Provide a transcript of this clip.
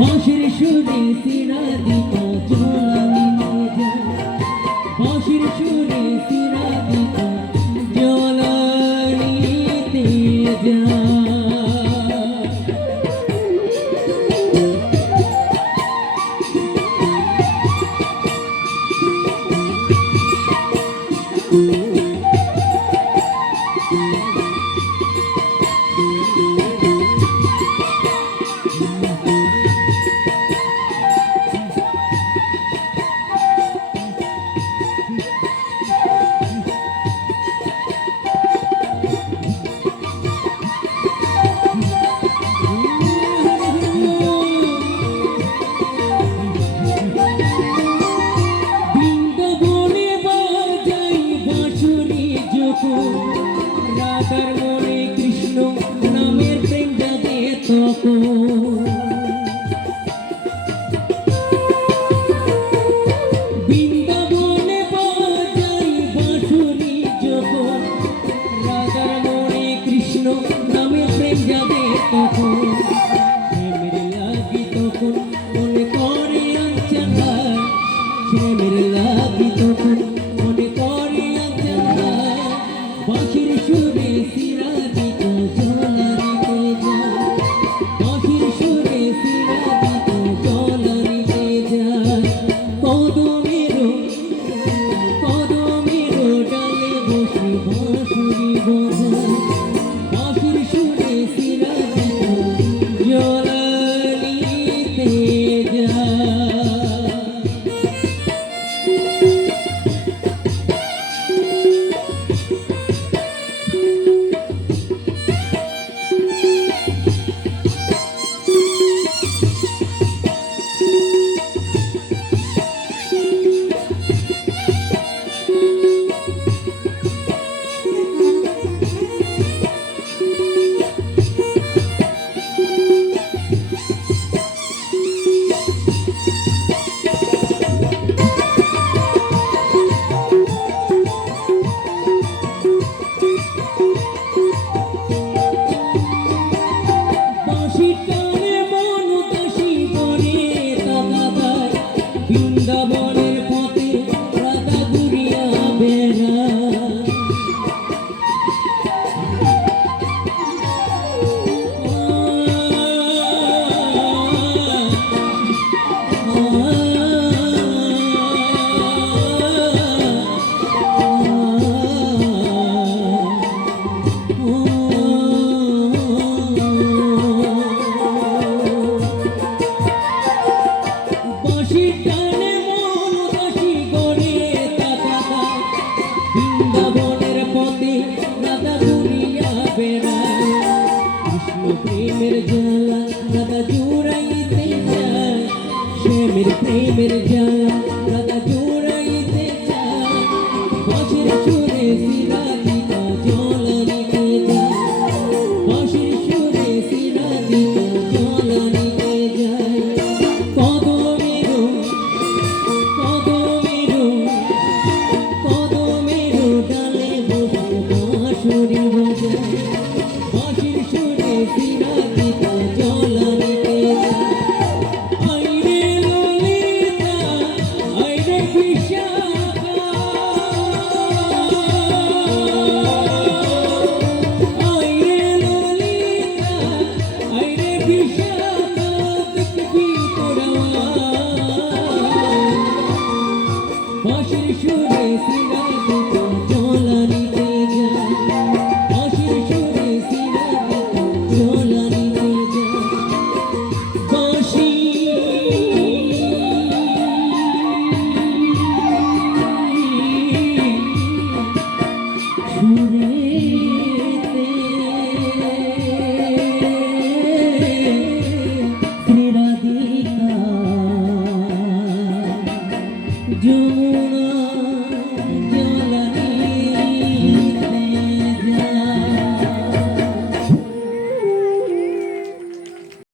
বাঁশির সুরে সিরা দিতা জ্বলানিতে যায়, বাঁশির সুরে সিরা দিতা জ্বলানিতে যায়। রাধার মনে কৃষ্ণ নামের প্রেম যাবে তখন, বৃন্দাবনে বাজাই বাঁশুরি যখন, রাধার মনে কৃষ্ণ নামের প্রেম যাবে তখন, প্রেমের লাগি তখন মনে করে আঞ্চনা, প্রেমের লাগি তখন মনে করে আঞ্চনা, বাঁশির সুরে সিরা দিতা জ্বলানিতে যায়, বাঁশির সুরে সিরা দিতা জ্বলানিতে যায়। কদমের ডালে বসে বাঁশুরি বাজায়, বাঁশির সুরে সিরা দিতা জ্বলানিতে যায়। বৃন্দাবনের পথে রাধা ঘুরিয়া বেড়ায়, বৃন্দাবনের পথে রাধা ঘুরিয়া বেড়ায়, কৃষ্ণ প্রেমের জ্বালা রাধা জুড়াইতে যায়, প্রেমের প্রেমের জ্বালা রাধা জুড়াইতে যায়, বাঁশির সুরে সিরা দিতা জ্বলানিতে যায়, বাঁশির সুরে সিরা দিতা জ্বলানিতে যায়। কদমের ডালে বসে বাঁশুরি বাজায়, বাঁশির সুরে সিরা দিতা জ্বলানিতে যায়। আইরে ললিতা আইরে বিশাখা, আইরে ললিতা আইরে বিশাখা,